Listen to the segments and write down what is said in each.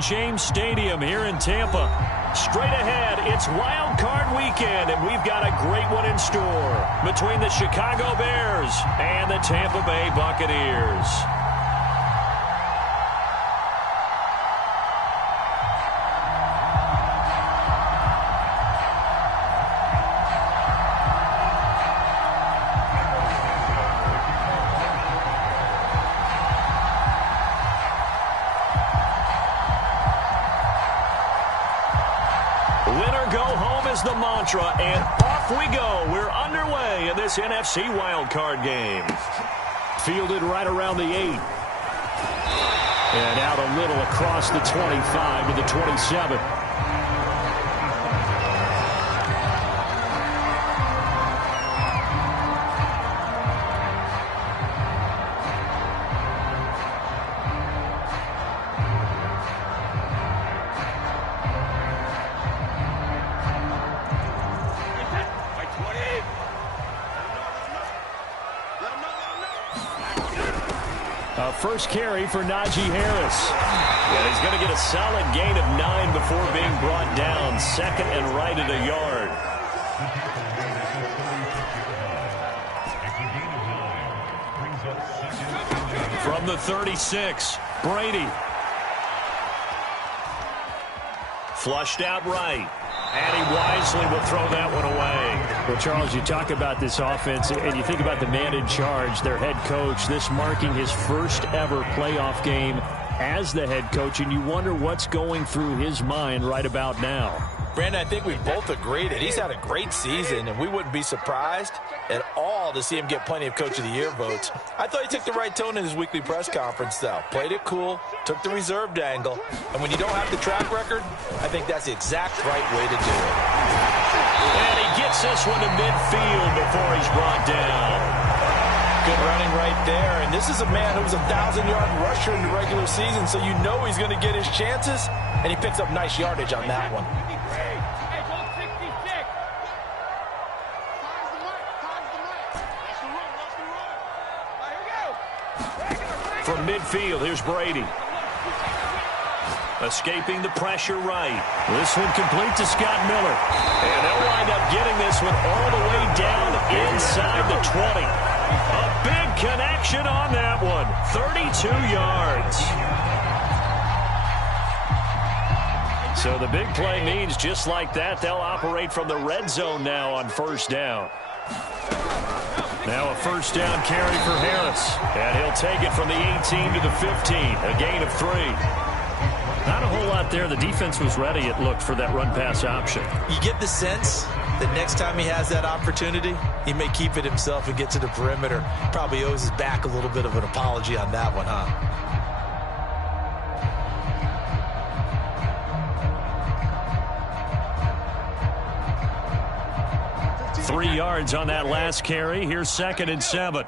Raymond James Stadium here in Tampa. Straight ahead, it's Wild Card Weekend, and we've got a great one in store between the Chicago Bears and the Tampa Bay Buccaneers. The mantra, and off we go. We're underway in this NFC wildcard game. Fielded right around the 8. And out a little across the 25 to the 27. First carry for Najee Harris. And he's going to get a solid gain of 9 before being brought down. Second and right at a yard. From the 36, Brady. Flushed out right. And he wisely will throw that one away. Well, Charles, you talk about this offense, and you think about the man in charge, their head coach, this marking his first ever playoff game as the head coach, and you wonder what's going through his mind right about now. Brandon, I think we both agree that he's had a great season, and we wouldn't be surprised at all to see him get plenty of Coach of the Year votes. I thought he took the right tone in his weekly press conference, though. Played it cool, took the reserved angle, and when you don't have the track record, I think that's the exact right way to do it. And he gets this one to midfield before he's brought down. Good running right there, and this is a man who was a 1,000-yard rusher in the regular season, so you know he's going to get his chances, and he picks up nice yardage on that one. From midfield, here's Brady. Escaping the pressure right. This one complete to Scott Miller. And they'll wind up getting this one all the way down inside the 20. A big connection on that one. 32 yards. So the big play means just like that, they'll operate from the red zone now on first down. Now a first down carry for Harris. And he'll take it from the 18 to the 15. A gain of 3. Not a whole lot there. The defense was ready, it looked, for that run-pass option. You get the sense that next time he has that opportunity, he may keep it himself and get to the perimeter. Probably owes his back a little bit of an apology on that one, huh? 3 yards on that last carry. Here's 2nd and 7.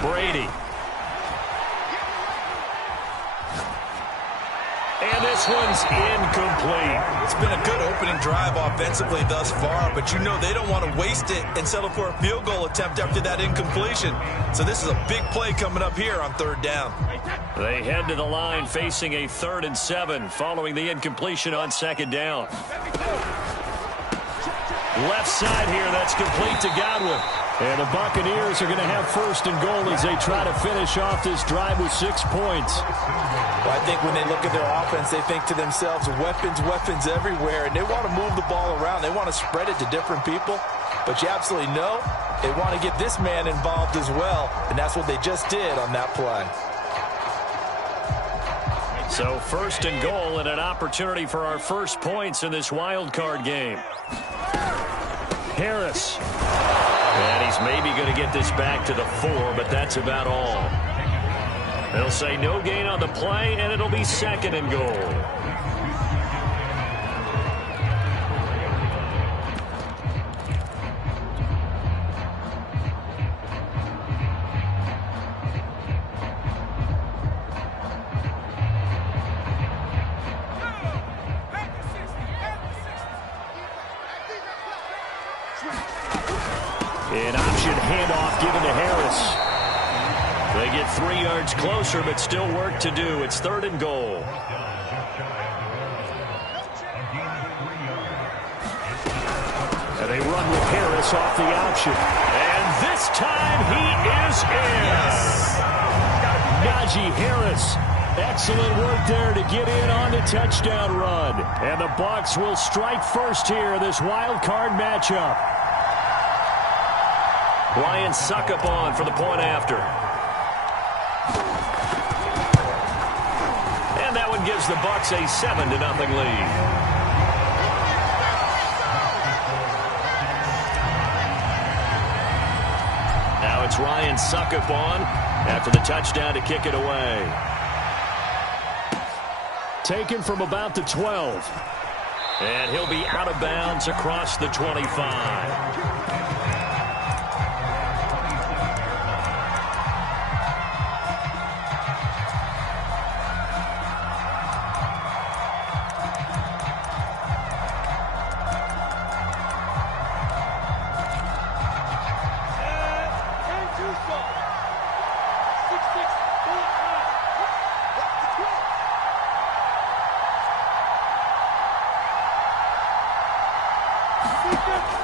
Brady. And this one's incomplete. It's been a good opening drive offensively thus far, but you know they don't want to waste it and settle for a field goal attempt after that incompletion. So this is a big play coming up here on 3rd down. They head to the line facing a 3rd and 7 following the incompletion on 2nd down. Left side here, that's complete to Godwin. And the Buccaneers are going to have 1st and goal as they try to finish off this drive with 6 points. Well, I think when they look at their offense, they think to themselves, weapons, weapons everywhere, and they want to move the ball around. They want to spread it to different people, but you absolutely know they want to get this man involved as well, and that's what they just did on that play. So 1st and goal and an opportunity for our first points in this wild card game. Harris. And he's maybe going to get this back to the 4, but that's about all. They'll say no gain on the play, and it'll be 2nd and goal. An option handoff given to Harris. They get 3 yards closer, but still work to do. It's 3rd and goal. And they run with Harris off the option. And this time he is in. Yes. Najee Harris. Excellent work there to get in on the touchdown run. And the Bucs will strike first here, this wild card matchup. Ryan Succop on for the point after. And that one gives the Bucs a 7-0 lead. Now it's Ryan Succop on after the touchdown to kick it away. Taken from about the 12. And he'll be out of bounds across the 25.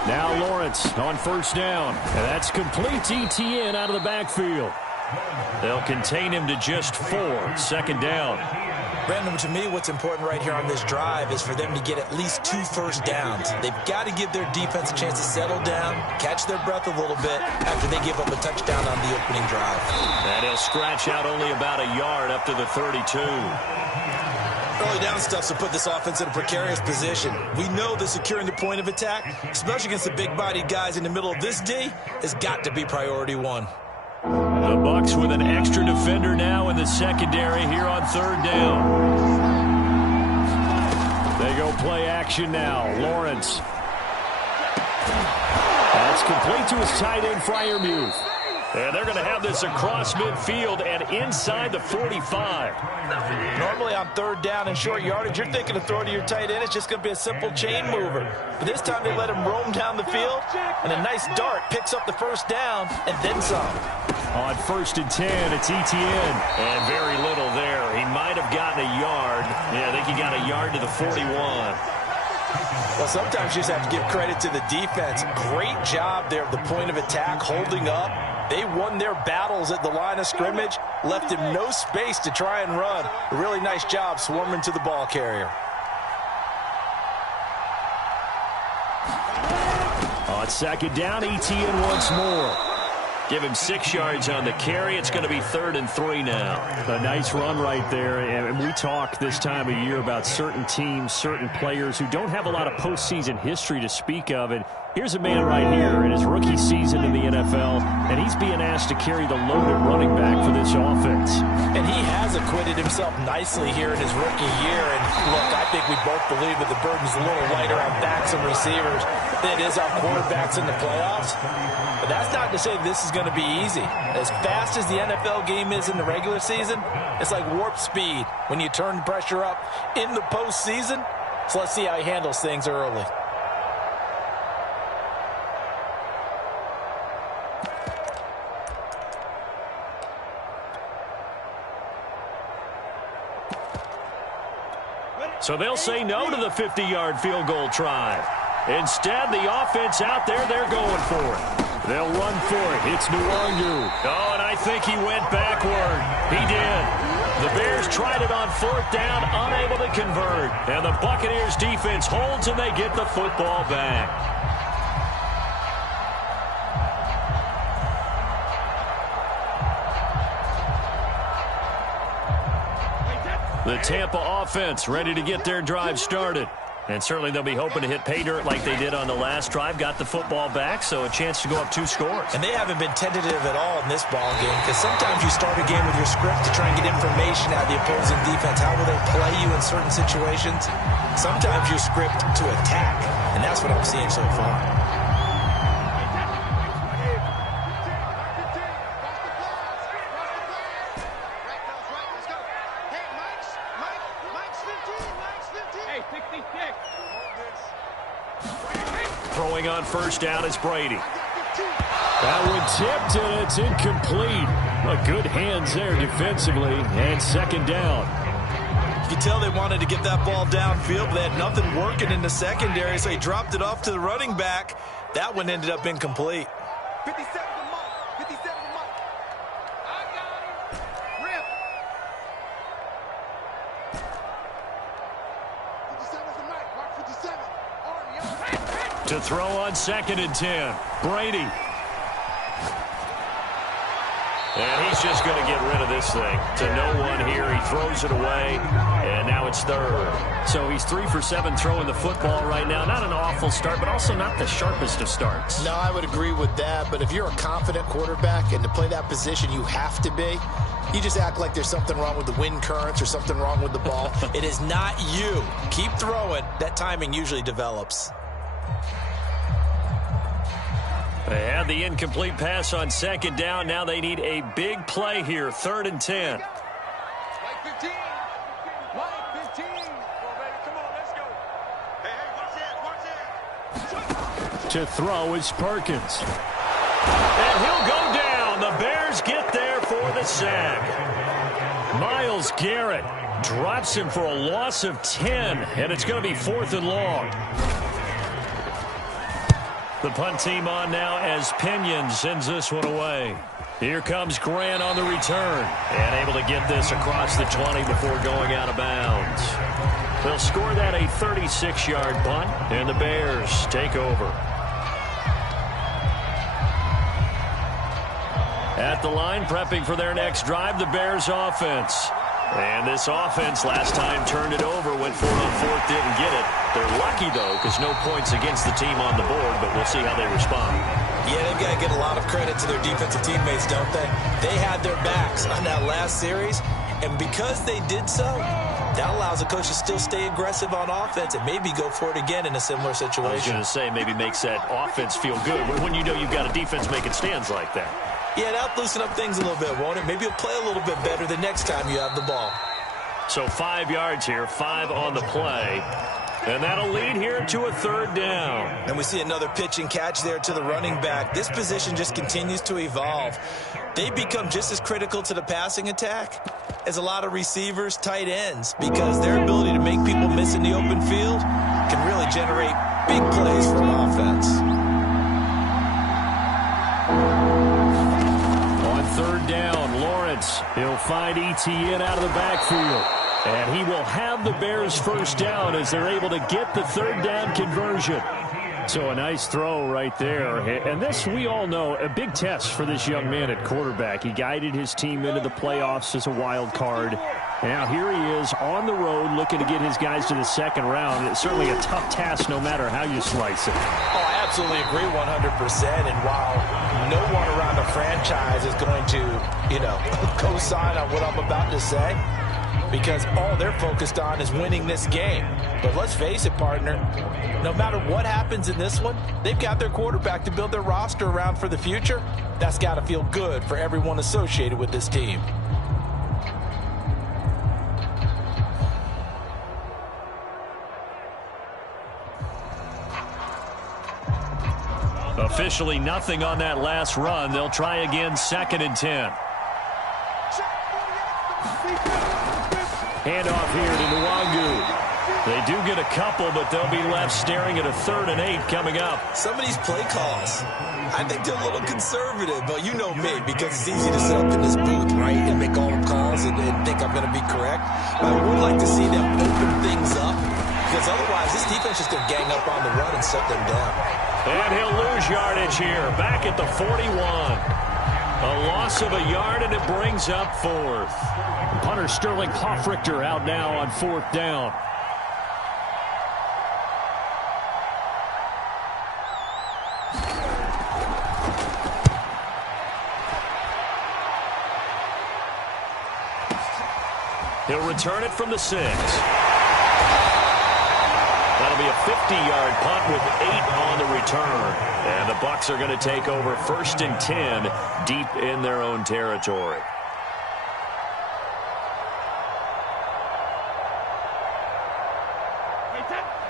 Now Lawrence on first down. And that's complete to Etienne out of the backfield. They'll contain him to just 4. 2nd down. Brandon, to me, what's important right here on this drive is for them to get at least 2 first downs. They've got to give their defense a chance to settle down, catch their breath a little bit after they give up a touchdown on the opening drive. And he'll scratch out only about a yard up to the 32. Early down stuff to put this offense in a precarious position. We know that securing the point of attack, especially against the big-bodied guys in the middle of this D, has got to be priority 1. The Bucs with an extra defender now in the secondary here on 3rd down. They go play action now. Lawrence. That's complete to his tight end, Freiermuth. And they're going to have this across midfield and inside the 45. Normally on 3rd down and short yardage, you're thinking of throwing to your tight end. It's just going to be a simple chain mover. But this time they let him roam down the field, and a nice dart picks up the first down and then some. On 1st and 10, it's Etienne. And very little there. He might have gotten a yard. Yeah, I think he got a yard to the 41. Well, sometimes you just have to give credit to the defense. Great job there at the point of attack, holding up. They won their battles at the line of scrimmage, left him no space to try and run. A really nice job swarming to the ball carrier. On 2nd down, Etienne once more. Give him 6 yards on the carry. It's going to be 3rd and 3 now. A nice run right there. And we talk this time of year about certain teams, certain players who don't have a lot of postseason history to speak of. And here's a man right here in his rookie season in the NFL, and he's being asked to carry the loaded running back for this offense. And he has acquitted himself nicely here in his rookie year. And look, I think we both believe that the burden's a little lighter on backs and receivers than it is on quarterbacks in the playoffs. But that's not to say this is going to be easy. As fast as the NFL game is in the regular season, it's like warp speed when you turn the pressure up in the postseason. So let's see how he handles things early. So they'll say no to the 50-yard field goal try. Instead, the offense out there, they're going for it. They'll run for it. It's Nwangwu. Oh, and I think he went backward. He did. The Bears tried it on 4th down, unable to convert. And the Buccaneers defense holds and they get the football back. The Tampa offense ready to get their drive started. And certainly they'll be hoping to hit pay dirt like they did on the last drive. Got the football back, so a chance to go up 2 scores. And they haven't been tentative at all in this ball game, because sometimes you start a game with your script to try and get information out of the opposing defense. How will they play you in certain situations? Sometimes you script to attack, and that's what I'm seeing so far. On 1st down is Brady. That one tipped, and it's incomplete. Well, good hands there defensively, and second down. You can tell they wanted to get that ball downfield, but they had nothing working in the secondary, so he dropped it off to the running back. That one ended up incomplete. 57 to Mike. 57 to Mike. I got him. Rip. 57 to Mike. Mark 57. Army. To throw on second and 10. Brady. And he's just going to get rid of this thing. To no one here. He throws it away, and now it's third. So he's 3 for 7 throwing the football right now. Not an awful start, but also not the sharpest of starts. No, I would agree with that. But if you're a confident quarterback and to play that position, you have to be. You just act like there's something wrong with the wind currents or something wrong with the ball. It is not you. Keep throwing. That timing usually develops. They had the incomplete pass on second down. Now they need a big play here. 3rd and 10. Mike 15. Mike 15. Come on, let's go. Hey, watch that. To throw is Perkins. And he'll go down. The Bears get there for the sack. Myles Garrett drops him for a loss of 10, and it's going to be 4th and long. The punt team on now as Pinion sends this one away. Here comes Grant on the return. And able to get this across the 20 before going out of bounds. They'll score that a 36-yard punt, and the Bears take over. At the line, prepping for their next drive, the Bears offense. And this offense last time turned it over, went for it on 4th, didn't get it. They're lucky, though, because no points against the team on the board, but we'll see how they respond. Yeah, they've got to get a lot of credit to their defensive teammates, don't they? They had their backs on that last series, and because they did so, that allows the coach to still stay aggressive on offense and maybe go for it again in a similar situation. I was going to say, maybe makes that offense feel good when you know you've got a defense making stands like that. Yeah, that'll loosen up things a little bit, won't it? Maybe you'll play a little bit better the next time you have the ball. So 5 yards here, 5 on the play. And that'll lead here to a 3rd down. And we see another pitch and catch there to the running back. This position just continues to evolve. They become just as critical to the passing attack as a lot of receivers, tight ends, because their ability to make people miss in the open field can really generate big plays for an offense. On 3rd down, Lawrence. He'll find Etienne out of the backfield. And he will have the Bears' first down as they're able to get the 3rd down conversion. So a nice throw right there. And this, we all know, a big test for this young man at quarterback. He guided his team into the playoffs as a wild card. And now here he is on the road looking to get his guys to the 2nd round. It's certainly a tough task no matter how you slice it. Oh, I absolutely agree 100%. And while no one around the franchise is going to, co-sign on what I'm about to say, because all they're focused on is winning this game. But let's face it, partner, no matter what happens in this one, they've got their quarterback to build their roster around for the future. That's got to feel good for everyone associated with this team. Officially nothing on that last run. They'll try again, 2nd and 10. Handoff here to Nwangu. They do get a couple, but they'll be left staring at a 3rd and 8 coming up. Some of these play calls, I think they're a little conservative, but you know me, because it's easy to sit up in this booth, right, and make all the calls and think I'm going to be correct. But I would like to see them open things up, because otherwise this defense is going to gang up on the run and shut them down. And he'll lose yardage here, back at the 41. A loss of a yard, and it brings up 4th. Punter Sterling Hofrichter out now on 4th down. He'll return it from the 6. That'll be a 50-yard punt with 8 on the return. And the Bucs are going to take over 1st and 10 deep in their own territory.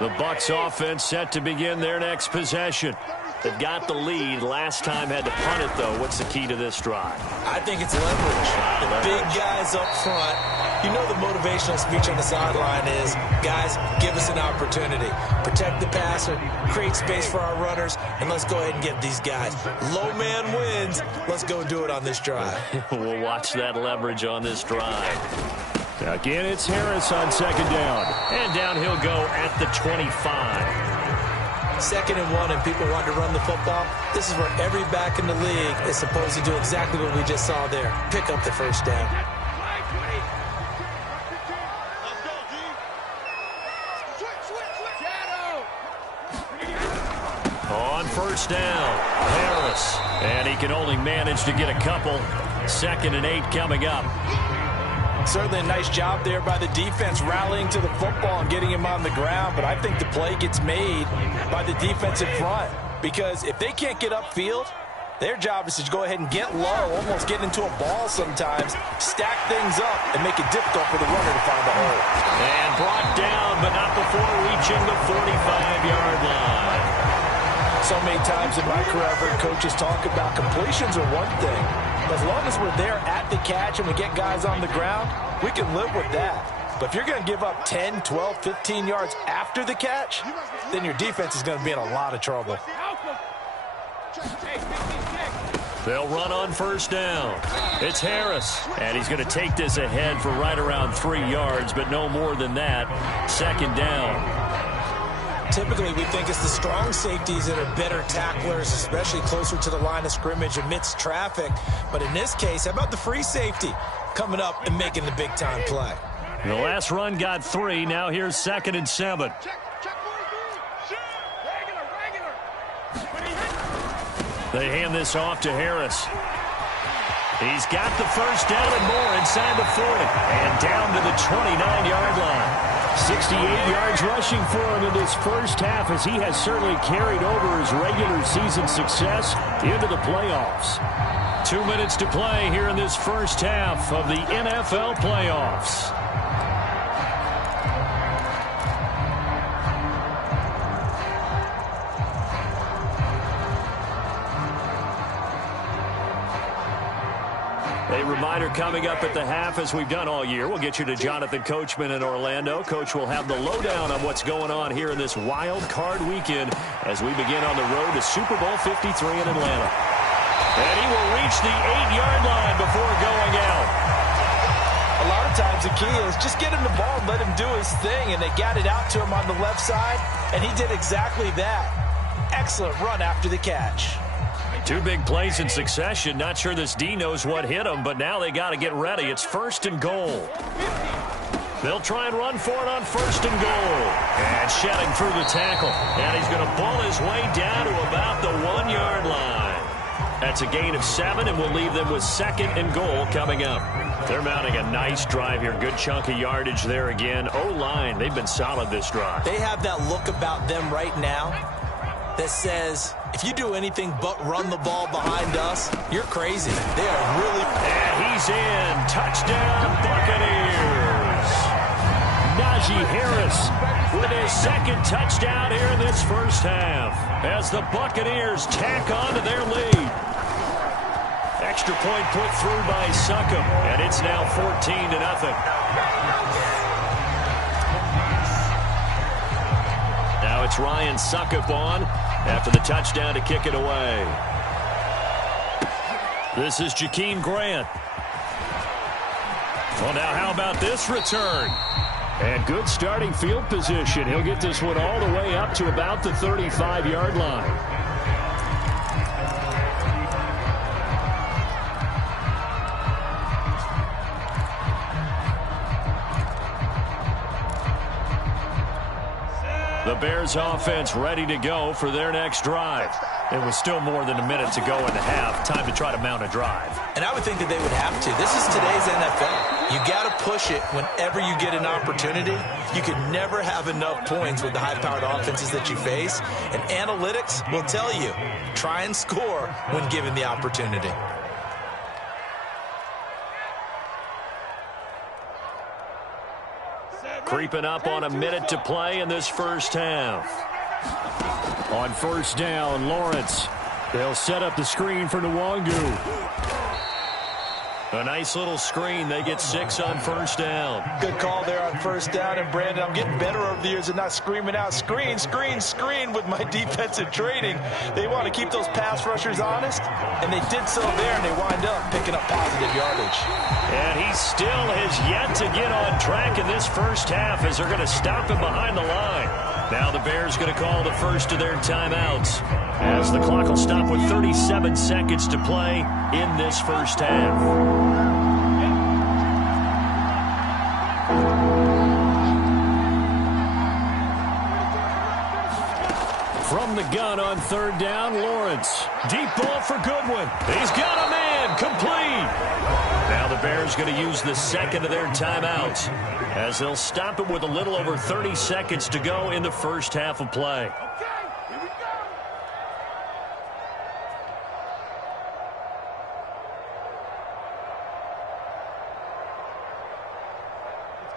The Bucs offense set to begin their next possession. They've got the lead. Last time had to punt it, though. What's the key to this drive? I think it's leverage. The big guys up front. You know the motivational speech on the sideline is, guys, give us an opportunity. Protect the passer, create space for our runners, and let's go ahead and get these guys. Low man wins. Let's go do it on this drive. We'll watch that leverage on this drive. Again, it's Harris on second down. And down he'll go at the 25. 2nd and 1, and people want to run the football. This is where every back in the league is supposed to do exactly what we just saw there. Pick up the first down. On first down, Harris. And he can only manage to get a couple. 2nd and 8 coming up. Certainly a nice job there by the defense rallying to the football and getting him on the ground, but I think the play gets made by the defensive front because if they can't get upfield, their job is to go ahead and get low, almost get into a ball sometimes, stack things up, and make it difficult for the runner to find the hole. And brought down, but not before reaching the 45-yard line. So many times in my career, I've heard coaches talk about completions are one thing. But as long as we're there at the catch and we get guys on the ground, we can live with that. But if you're going to give up 10, 12, 15 yards after the catch, then your defense is going to be in a lot of trouble. They'll run on first down. It's Harris. And he's going to take this ahead for right around 3 yards, but no more than that. 2nd down. Typically, we think it's the strong safeties that are better tacklers, especially closer to the line of scrimmage amidst traffic. But in this case, how about the free safety coming up and making the big-time play? The last run got 3. Now here's 2nd and 7. They hand this off to Harris. He's got the first down and more inside the 40. And down to the 29-yard line. 68 yards rushing for him in this first half as he has certainly carried over his regular season success into the playoffs. 2 minutes to play here in this first half of the NFL playoffs. A reminder coming up at the half, as we've done all year. We'll get you to Jonathan Coachman in Orlando. Coach will have the lowdown on what's going on here in this wild card weekend as we begin on the road to Super Bowl 53 in Atlanta. And he will reach the 8-yard line before going out. A lot of times the key is just get him the ball and let him do his thing, and they got it out to him on the left side, and he did exactly that. Excellent run after the catch. 2 big plays in succession. Not sure this D knows what hit him, but now they got to get ready. It's 1st and goal. They'll try and run for it on 1st and goal. And shedding through the tackle. And he's going to pull his way down to about the 1-yard line. That's a gain of 7, and we'll leave them with 2nd and goal coming up. They're mounting a nice drive here. Good chunk of yardage there again. O-line, they've been solid this drive. They have that look about them right now that says, if you do anything but run the ball behind us, you're crazy. They are really... And he's in. Touchdown, Buccaneers. Najee Harris with his 2nd touchdown here in this first half as the Buccaneers tack on to their lead. Extra point put through by Succop, and it's now 14-0. Now it's Ryan Succop on after the touchdown to kick it away. This is Jakeem Grant. Well, now how about this return? And good starting field position. He'll get this one all the way up to about the 35-yard line. The Bears offense ready to go for their next drive. It was still more than a minute to go in the half. Time to try to mount a drive. And I would think that they would have to. This is today's NFL. You got to push it whenever you get an opportunity. You can never have enough points with the high-powered offenses that you face. And analytics will tell you, try and score when given the opportunity. Creeping up on a minute to play in this first half. On first down, Lawrence. They'll set up the screen for Nwangu. A nice little screen. They get 6 on first down. Good call there on first down. And, Brandon, I'm getting better over the years and not screaming out, screen, screen, screen with my defensive training. They want to keep those pass rushers honest, and they did so there, and they wind up picking up positive yardage. And he still has yet to get on track in this first half as they're going to stop him behind the line. Now the Bears going to call the first of their timeouts as the clock will stop with 37 seconds to play in this first half. From the gun on third down, Lawrence. Deep ball for Goodwin. He's got a man. Complete. Now the Bears going to use the second of their timeouts as they'll stop it with a little over 30 seconds to go in the first half of play.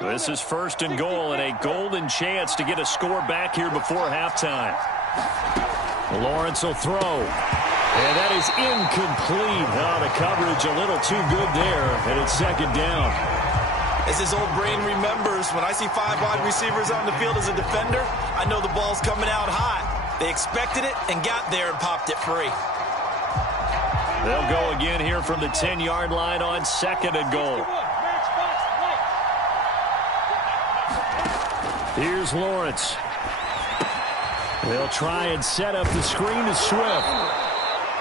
This is first and goal and a golden chance to get a score back here before halftime. Lawrence will throw. And that is incomplete. Oh, the coverage a little too good there, and it's second down. As his old brain remembers, when I see 5 wide receivers on the field as a defender, I know the ball's coming out hot. They expected it and got there and popped it free. They'll go again here from the 10-yard line on second and goal. Here's Lawrence. They'll try and set up the screen to Swift.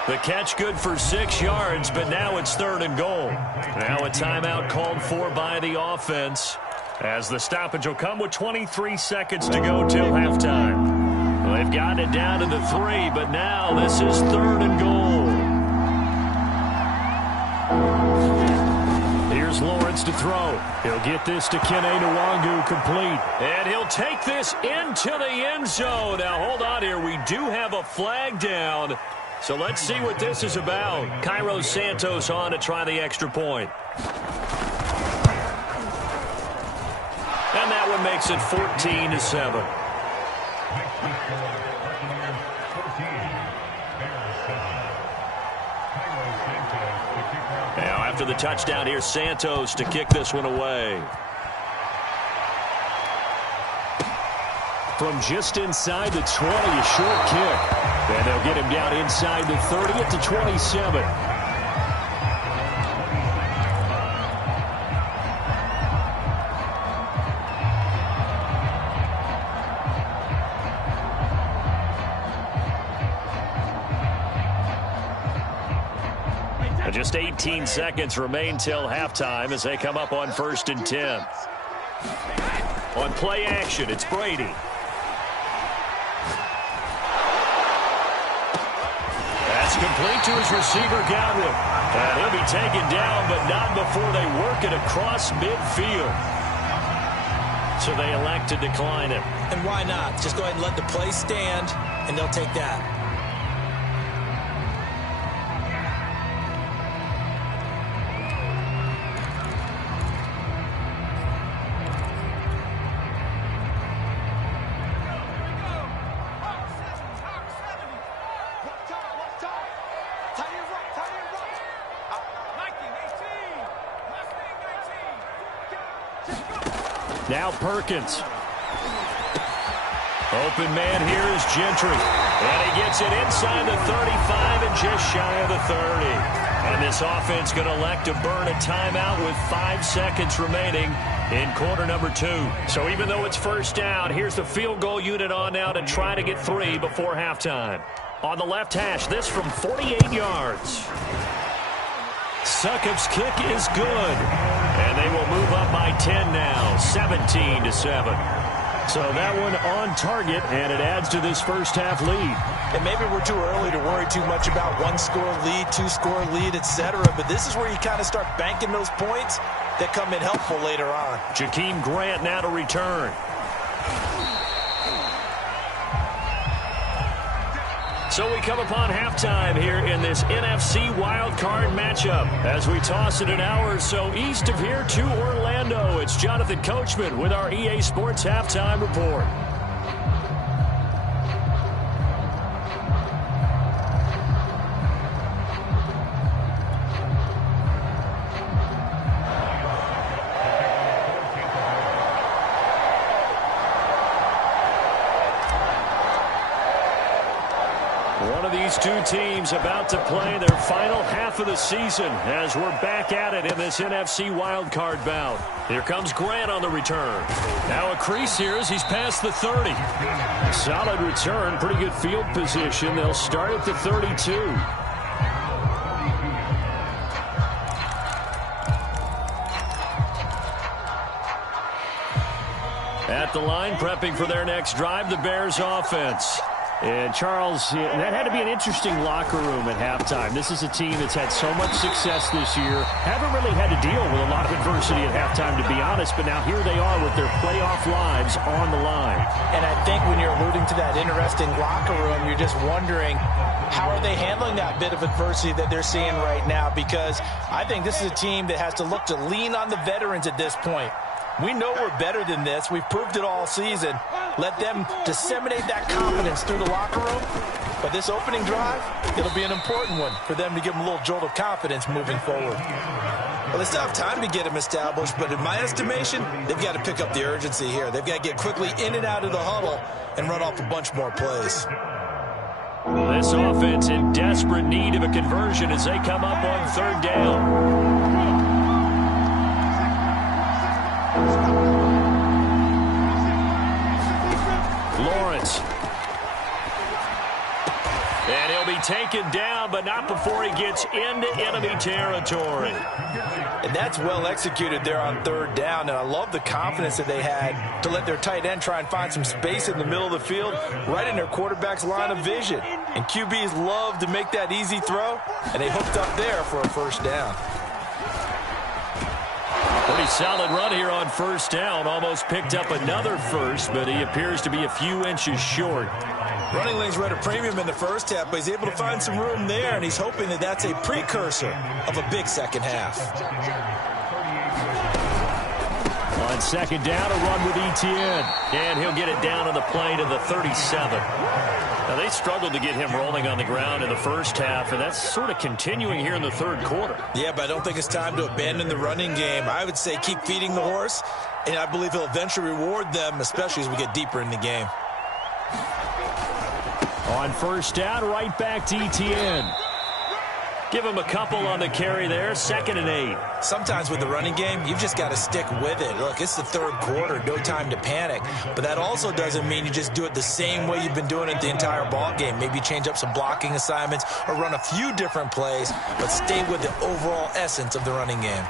The catch good for 6 yards, but now it's third and goal. Now a timeout called for by the offense as the stoppage will come with 23 seconds to go till halftime. Well, they've gotten it down to the 3, but now this is third and goal. Here's Lawrence to throw. He'll get this to Kene Nwangu complete. And he'll take this into the end zone. Now, hold on here. We do have a flag down. So let's see what this is about. Cairo Santos on to try the extra point. And that one makes it 14-7. Now after the touchdown here, Santos to kick this one away. From just inside the 20, a short kick. And they'll get him down inside the 30 at the 27. Just 18 seconds remain till halftime as they come up on first and 10. On play action, it's Brady. That's complete to his receiver, Godwin. And he'll be taken down, but not before they work it across midfield. So they elect to decline it. And why not? Just go ahead and let the play stand, and they'll take that. Now Perkins. Open man here is Gentry. And he gets it inside the 35 and just shy of the 30. And this offense going to elect to burn a timeout with 5 seconds remaining in quarter number 2. So even though it's first down, here's the field goal unit on now to try to get 3 before halftime. On the left hash, this from 48 yards. Succop's kick is good. And they will move up by 10 now, 17-7. So that one on target, and it adds to this first half lead. And maybe we're too early to worry too much about 1-score lead, 2-score lead, etc. But this is where you kind of start banking those points that come in helpful later on. Jakeem Grant now to return. So we come upon halftime here in this NFC wildcard matchup. As we toss it an hour or so east of here to Orlando, it's Jonathan Coachman with our EA Sports Halftime Report. These two teams about to play their final half of the season as we're back at it in this NFC wildcard bout. Here comes Grant on the return. Now a crease here as he's past the 30. Solid return, pretty good field position. They'll start at the 32. At the line, prepping for their next drive, the Bears offense. And, Charles, that had to be an interesting locker room at halftime. This is a team that's had so much success this year. Haven't really had to deal with a lot of adversity at halftime, to be honest. But now here they are with their playoff lives on the line. And I think when you're alluding to that interesting locker room, you're just wondering, how are they handling that bit of adversity that they're seeing right now? Because I think this is a team that has to look to lean on the veterans at this point. We know we're better than this. We've proved it all season. Let them disseminate that confidence through the locker room. But this opening drive, it'll be an important one for them to give them a little jolt of confidence moving forward. Well, they still have time to get them established, but in my estimation, they've got to pick up the urgency here. They've got to get quickly in and out of the huddle and run off a bunch more plays. This offense in desperate need of a conversion as they come up on third down. Lawrence. And he'll be taken down, but not before he gets into enemy territory. And that's well executed there on third down. And I love the confidence that they had to let their tight end try and find some space in the middle of the field, right in their quarterback's line of vision. And QBs love to make that easy throw, and they hooked up there for a first down. Pretty solid run here on first down. Almost picked up another first, but he appears to be a few inches short. Running lanes were at a premium in the first half, but he's able to find some room there, and he's hoping that that's a precursor of a big second half. On second down, a run with Etienne. And he'll get it down on the play to the 37. Now, they struggled to get him rolling on the ground in the first half, and that's sort of continuing here in the third quarter. Yeah, but I don't think it's time to abandon the running game. I would say keep feeding the horse, and I believe he'll eventually reward them, especially as we get deeper in the game. On first down, right back to Etienne. Give him a couple on the carry there, 2nd and 8. Sometimes with the running game, you've just got to stick with it. Look, it's the third quarter, no time to panic. But that also doesn't mean you just do it the same way you've been doing it the entire ball game. Maybe change up some blocking assignments or run a few different plays, but stay with the overall essence of the running game.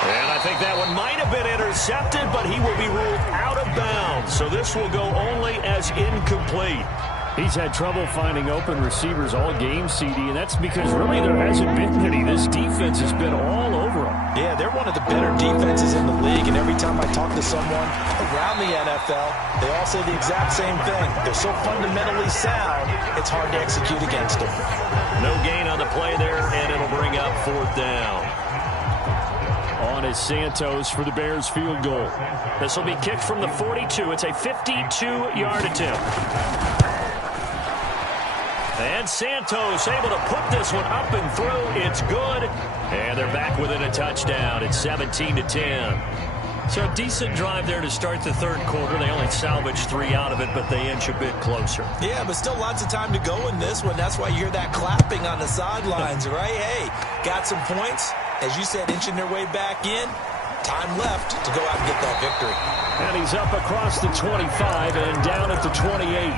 And I think that one might have been intercepted, but he will be ruled out of bounds. So this will go only as incomplete. He's had trouble finding open receivers all game, CD, and that's because really there hasn't been any. This defense has been all over him. Yeah, they're one of the better defenses in the league, and every time I talk to someone around the NFL, they all say the exact same thing. They're so fundamentally sound, it's hard to execute against them. No gain on the play there, and it'll bring up fourth down. On is Santos for the Bears field goal. This will be kicked from the 42. It's a 52-yard attempt. And Santos able to put this one up and through. It's good. And they're back within a touchdown. It's 17-10. So a decent drive there to start the third quarter. They only salvaged 3 out of it, but they inch a bit closer. Yeah, but still lots of time to go in this one. That's why you hear that clapping on the sidelines, right? Hey, got some points. As you said, inching their way back in. Time left to go out and get that victory. And he's up across the 25 and down at the 28.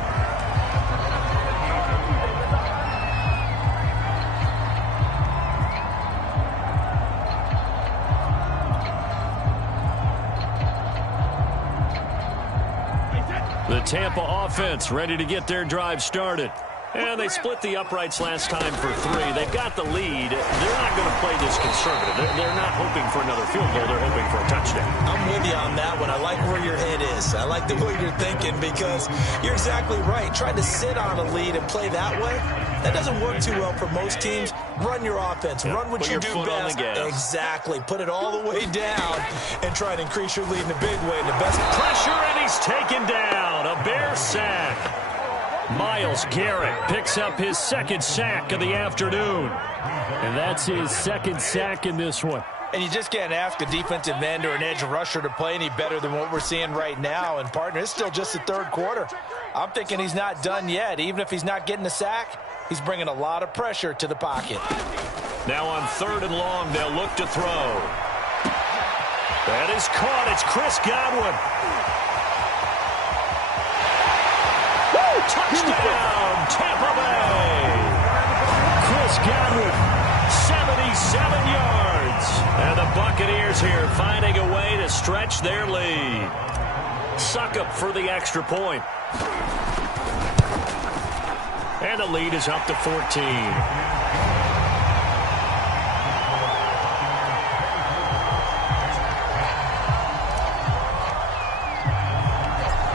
The Tampa offense ready to get their drive started. And they split the uprights last time for 3. They've got the lead. They're not going to play this conservative. They're not hoping for another field goal. They're hoping for a touchdown. I'm with you on that one. I like where your head is. I like the way you're thinking because you're exactly right. Trying to sit on a lead and play that way, that doesn't work too well for most teams. Run your offense. Run what you do best. Exactly. Put it all the way down and try to increase your lead in a big way. And the best pressure, and he's taken down. A Bear sack. Myles Garrett picks up his 2nd sack of the afternoon. And that's his 2nd sack in this one. And you just can't ask a defensive end or an edge rusher to play any better than what we're seeing right now. And, partner, it's still just the third quarter. I'm thinking he's not done yet. Even if he's not getting the sack, he's bringing a lot of pressure to the pocket. Now on 3rd and long, they'll look to throw. That is caught. It's Chris Godwin. Touchdown, Tampa Bay. Chris Godwin, 77 yards. And the Buccaneers here finding a way to stretch their lead. Succop for the extra point. And the lead is up to 14.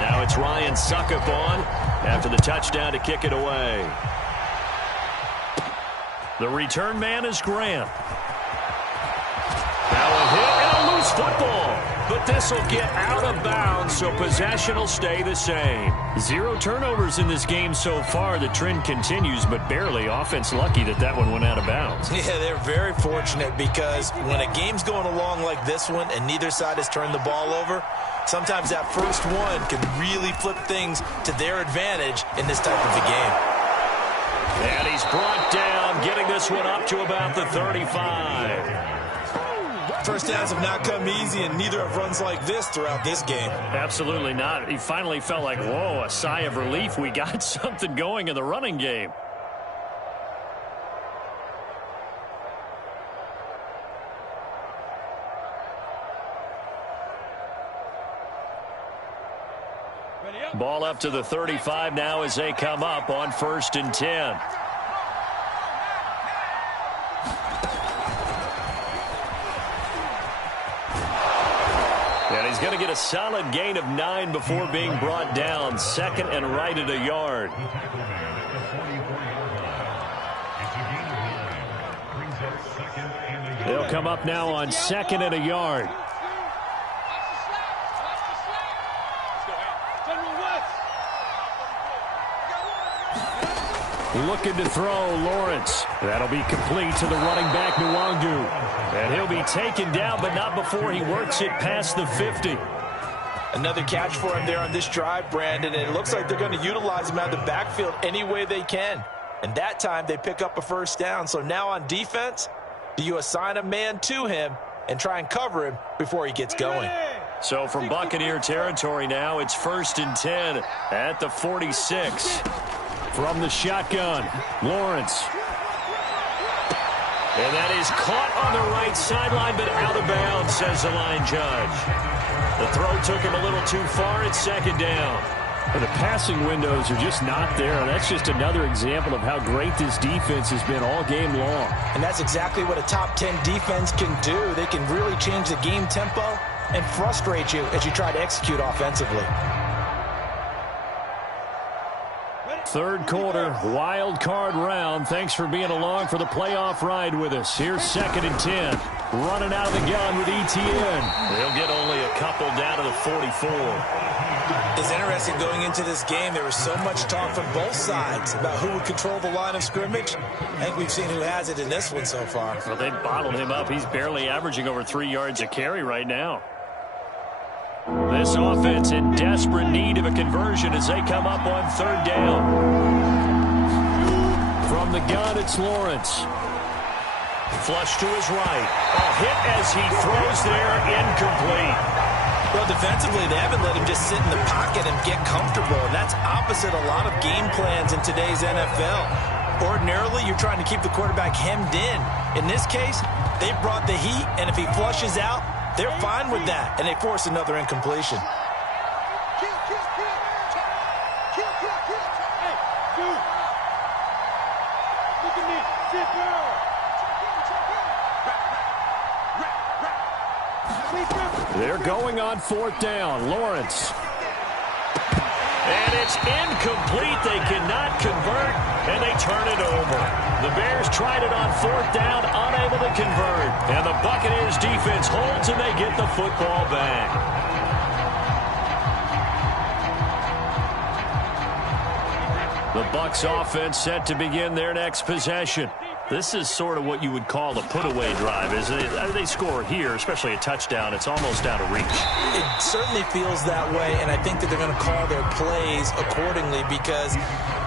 Now it's Ryan Succop on after the touchdown to kick it away. The return man is Grant. Now a hit and a loose football. But this will get out of bounds, so possession will stay the same. 0 turnovers in this game so far. The trend continues, but barely. Offense lucky that one went out of bounds. Yeah, they're very fortunate because when a game's going along like this one and neither side has turned the ball over, sometimes that first one can really flip things to their advantage in this type of a game. And he's brought down, getting this one up to about the 35. First downs have not come easy, and neither have runs like this throughout this game. Absolutely not. He finally felt like, whoa, a sigh of relief. We got something going in the running game. Ball up to the 35 now as they come up on 1st and 10. And he's going to get a solid gain of 9 before being brought down. 2nd and right at a yard. They'll come up now on 2nd and a yard. Looking to throw, Lawrence. That'll be complete to the running back, Nwangu. And he'll be taken down, but not before he works it past the 50. Another catch for him there on this drive, Brandon, and it looks like they're going to utilize him out of the backfield any way they can. And that time they pick up a first down. So now on defense, do you assign a man to him and try and cover him before he gets going? So from Buccaneer territory now, it's 1st and 10 at the 46. From the shotgun, Lawrence. And that is caught on the right sideline, but out of bounds, says the line judge. The throw took him a little too far. It's 2nd down. And the passing windows are just not there. That's just another example of how great this defense has been all game long. And that's exactly what a top 10 defense can do. They can really change the game tempo and frustrate you as you try to execute offensively. 3rd quarter, wild card round. Thanks for being along for the playoff ride with us. Here's 2nd and 10. Running out of the gun with Etienne. They'll get only a couple down to the 44. It's interesting going into this game. There was so much talk from both sides about who would control the line of scrimmage. I think we've seen who has it in this one so far. Well, they bottled him up. He's barely averaging over 3 yards a carry right now. This offense in desperate need of a conversion as they come up on 3rd down. From the gun, it's Lawrence. Flush to his right. A hit as he throws there, incomplete. Well, defensively, they haven't let him just sit in the pocket and get comfortable, and that's opposite a lot of game plans in today's NFL. Ordinarily, you're trying to keep the quarterback hemmed in. In this case, they brought the heat, and if he flushes out, they're fine with that, and they force another incompletion. They're going on 4th down. Lawrence. And it's incomplete. They cannot convert, and they turn it over. The Bears tried it on 4th down, unable to convert. And the Buccaneers defense holds, and they get the football back. The Bucs offense set to begin their next possession. This is sort of what you would call a put-away drive, isn't it? They score here, especially a touchdown. It's almost out of reach. It certainly feels that way, and I think that they're going to call their plays accordingly, because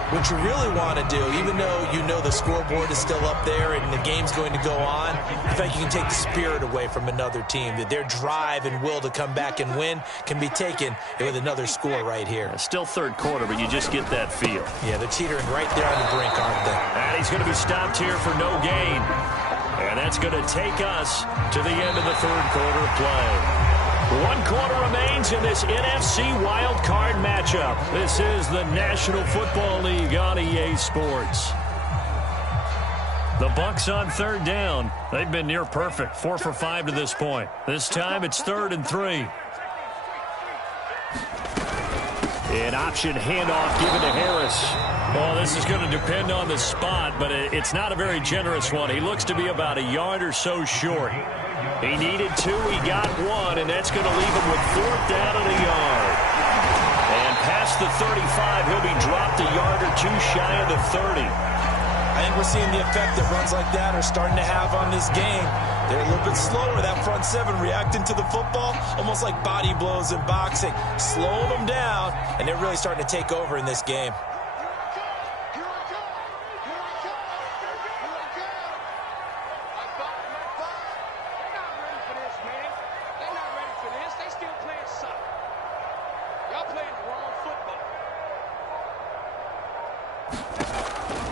what you really want to do, even though you know the scoreboard is still up there and the game's going to go on, in fact, you can take the spirit away from another team, that their drive and will to come back and win can be taken with another score right here. Still third quarter, but you just get that feel. Yeah, they're teetering right there on the brink, aren't they? And he's going to be stopped here for no gain. And that's going to take us to the end of the third quarter of play. 1 quarter remains in this NFC Wild Card matchup. This is the National Football League on EA Sports. The Bucs on third down. They've been near perfect, 4 for 5 to this point. This time it's 3rd and 3. An option handoff given to Harris. Well, this is going to depend on the spot, but it's not a very generous one. He looks to be about a yard or so short. He needed 2, he got 1, and that's going to leave him with 4th down and a yard. And past the 35, he'll be dropped a yard or 2 shy of the 30. I think we're seeing the effect that runs like that are starting to have on this game. They're a little bit slower, that front 7 reacting to the football, almost like body blows in boxing, slowing them down, and they're really starting to take over in this game.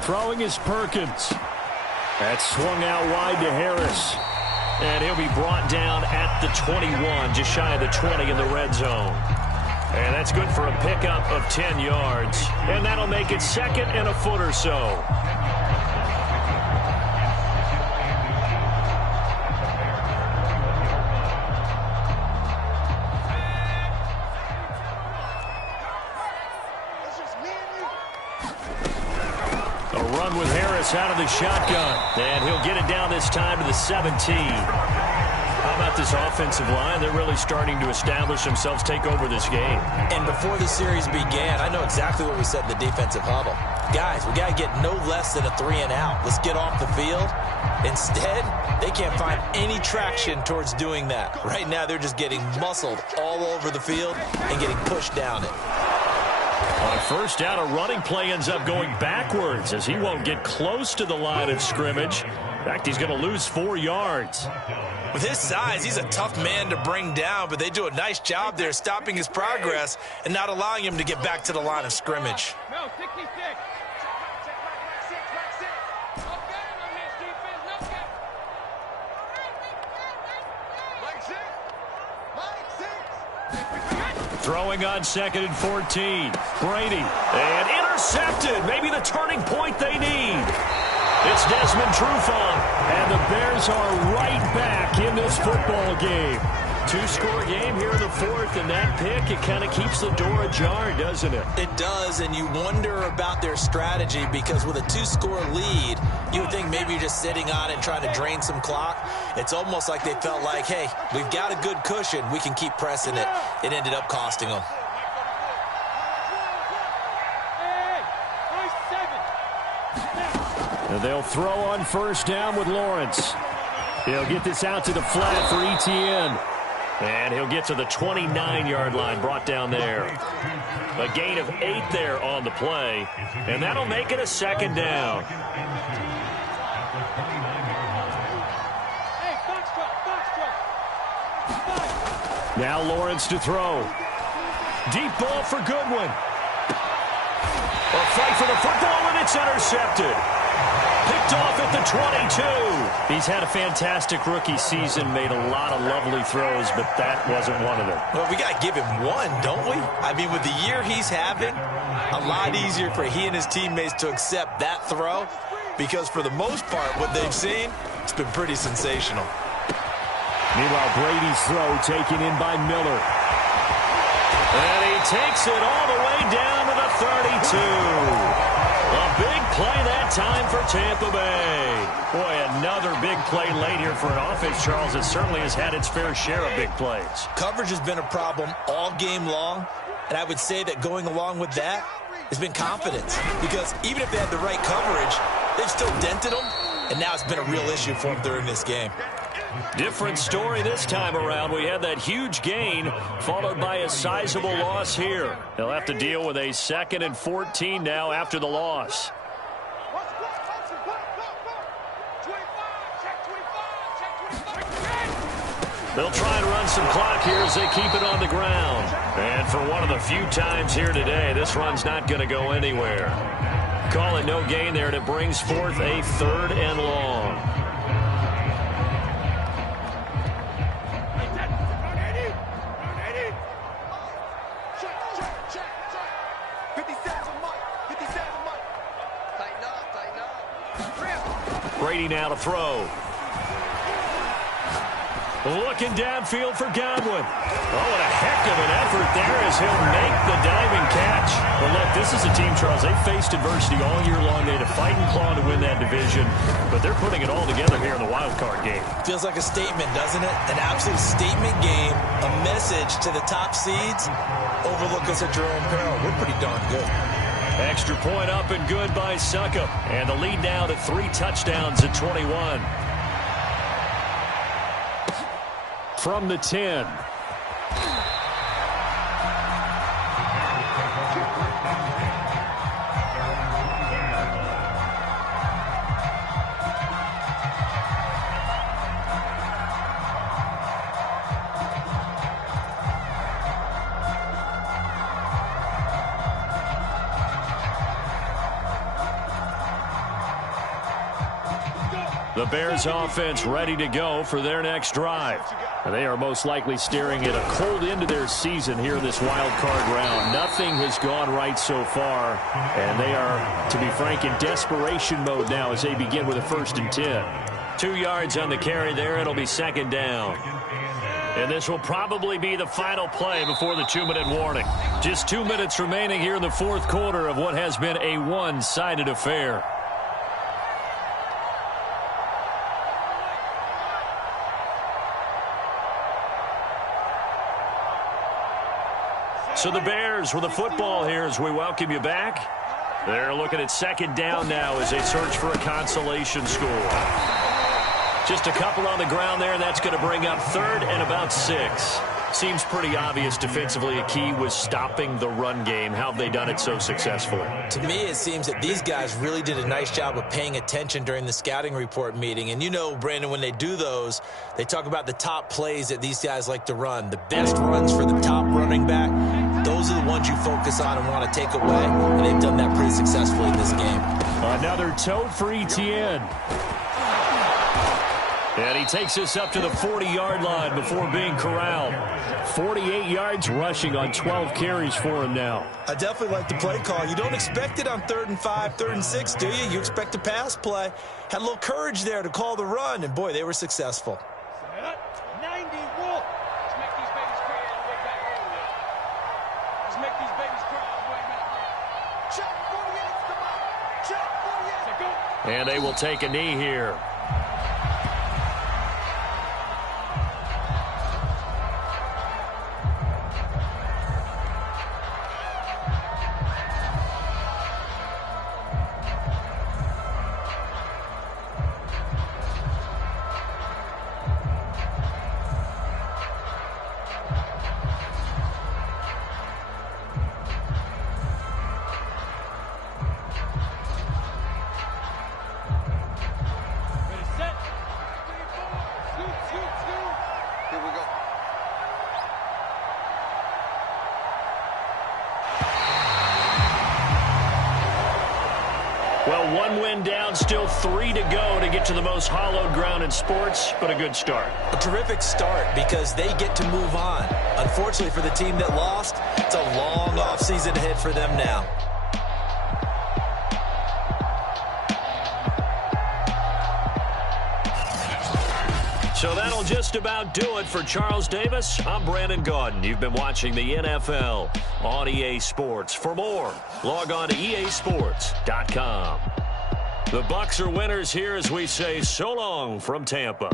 Throwing is Perkins. That's swung out wide to Harris. And he'll be brought down at the 21, just shy of the 20 in the red zone. And that's good for a pickup of 10 yards. And that'll make it 2nd and a foot or so. Out of the shotgun, and he'll get it down this time to the 17. How about this offensive line? They're really starting to establish themselves, take over this game. And before the series began, I know exactly what we said in the defensive huddle. Guys, we got to get no less than a 3 and out. Let's get off the field. Instead, they can't find any traction towards doing that. Right now, they're just getting muscled all over the field and getting pushed down it. On first down, a running play ends up going backwards as he won't get close to the line of scrimmage. In fact, he's going to lose 4 yards. With his size, he's a tough man to bring down, but they do a nice job there stopping his progress and not allowing him to get back to the line of scrimmage. No, 66. Throwing on 2nd and 14. Brady. And intercepted. Maybe the turning point they need. It's Desmond Trufant. And the Bears are right back in this football game. 2-score game here in the 4th, and that pick, it kind of keeps the door ajar, doesn't it? It does, and you wonder about their strategy, because with a 2-score lead, you would think maybe you're just sitting on it and trying to drain some clock. It's almost like they felt like, hey, we've got a good cushion. We can keep pressing it. It ended up costing them. And they'll throw on first down with Lawrence. He'll get this out to the flat for Etienne. And he'll get to the 29-yard line, brought down there. A gain of 8 there on the play, and that'll make it a 2nd down. Now Lawrence to throw. Deep ball for Goodwin. A fight for the football, and it's intercepted. Picked off at the 22. He's had a fantastic rookie season, made a lot of lovely throws, but that wasn't one of them. Well, we got to give him one, don't we? I mean, with the year he's having, a lot easier for he and his teammates to accept that throw, because for the most part, what they've seen, it's been pretty sensational. Meanwhile, Brady's throw taken in by Miller. And he takes it all the way down to the 32. A big play that time for Tampa Bay. Boy, another big play late here for an offense, Charles, that certainly has had its fair share of big plays. Coverage has been a problem all game long, and I would say that going along with that has been confidence, because even if they had the right coverage, they've still dented them and now it's been a real issue for him during this game. Different story this time around. We had that huge gain followed by a sizable loss here. They'll have to deal with a 2nd and 14 now after the loss. They'll try and run some clock here as they keep it on the ground. And for one of the few times here today, this run's not going to go anywhere. Call it no gain there, and it brings forth a 3rd and long. Brady now to throw. Looking downfield for Godwin. Oh, what a heck of an effort there as he'll make the diving catch. But look, this is a team, Charles, they faced adversity all year long. They had to fight and claw to win that division, but they're putting it all together here in the wild card game. Feels like a statement, doesn't it? An absolute statement game, a message to the top seeds. Overlook us at your own peril. We're pretty darn good. Extra point up and good by Succop. And the lead now to 3 touchdowns at 21. From the 10. The Bears offense ready to go for their next drive. And they are most likely staring at a cold end to their season here in this wild card round. Nothing has gone right so far, and they are, to be frank, in desperation mode now as they begin with a 1st and 10. 2 yards on the carry there. It'll be 2nd down. And this will probably be the final play before the 2-minute warning. Just 2 minutes remaining here in the 4th quarter of what has been a one-sided affair. So the Bears with the football here as we welcome you back. They're looking at 2nd down now as they search for a consolation score. Just a couple on the ground there, and that's going to bring up 3rd and about 6. Seems pretty obvious defensively a key was stopping the run game. How have they done it so successfully? To me, it seems that these guys really did a nice job of paying attention during the scouting report meeting. And you know, Brandon, when they do those, they talk about the top plays that these guys like to run. The best runs for the top running back, those are the ones you focus on and want to take away. And they've done that pretty successfully in this game. Another toe for Etienne. And he takes us up to the 40-yard line before being corralled. 48 yards rushing on 12 carries for him now. I definitely like the play call. You don't expect it on 3rd and 5, 3rd and 6, do you? You expect a pass play. Had a little courage there to call the run, and boy, they were successful. 90 wolf. Let's make these babies cry all the way back home. Let's make these babies cry all the way back home. Check 48, come on. Check 48. And they will take a knee here. Well, 1 win down, still 3 to go to get to the most hallowed ground in sports, but a good start. A terrific start because they get to move on. Unfortunately for the team that lost, it's a long offseason ahead for them now. So that'll just about do it for Charles Davis. I'm Brandon Gaudin. You've been watching the NFL on EA Sports. For more, log on to easports.com. The Bucs are winners here as we say so long from Tampa.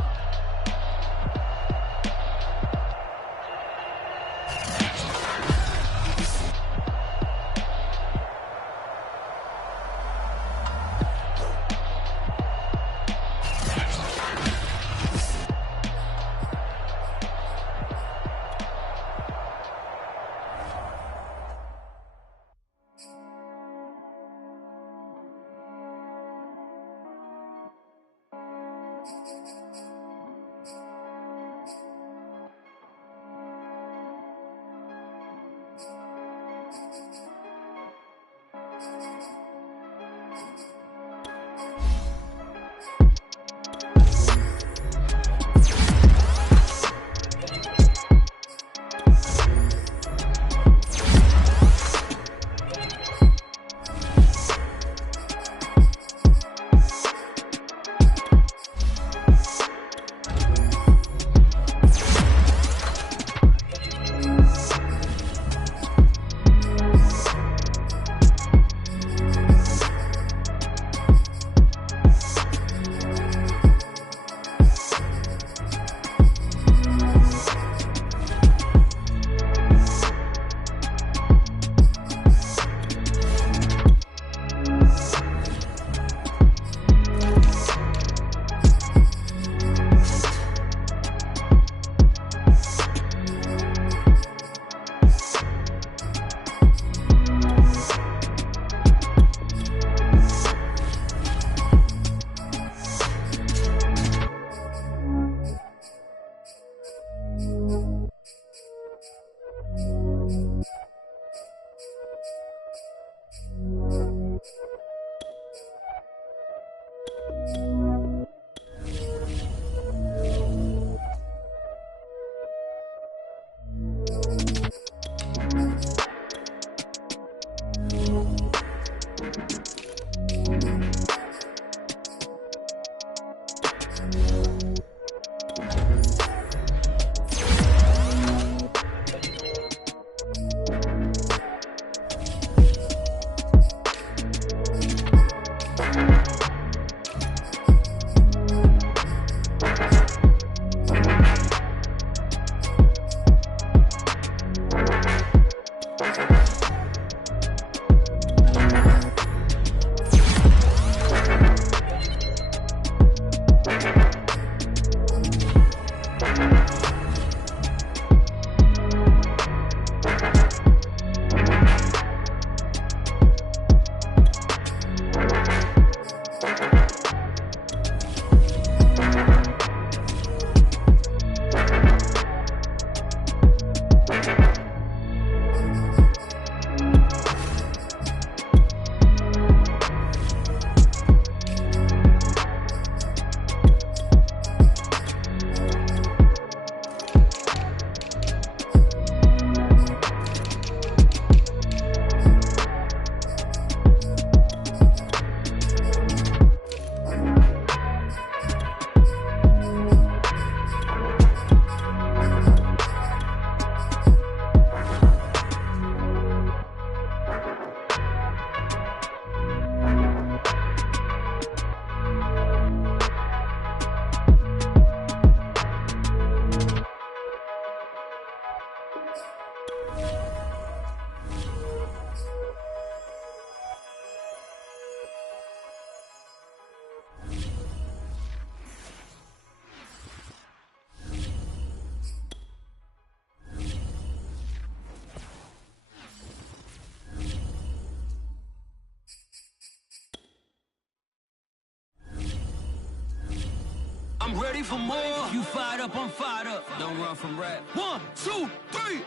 for more. You fired up, I'm fired up. Don't run from rap. 1, 2, 3.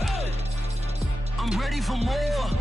Hey. I'm ready for more.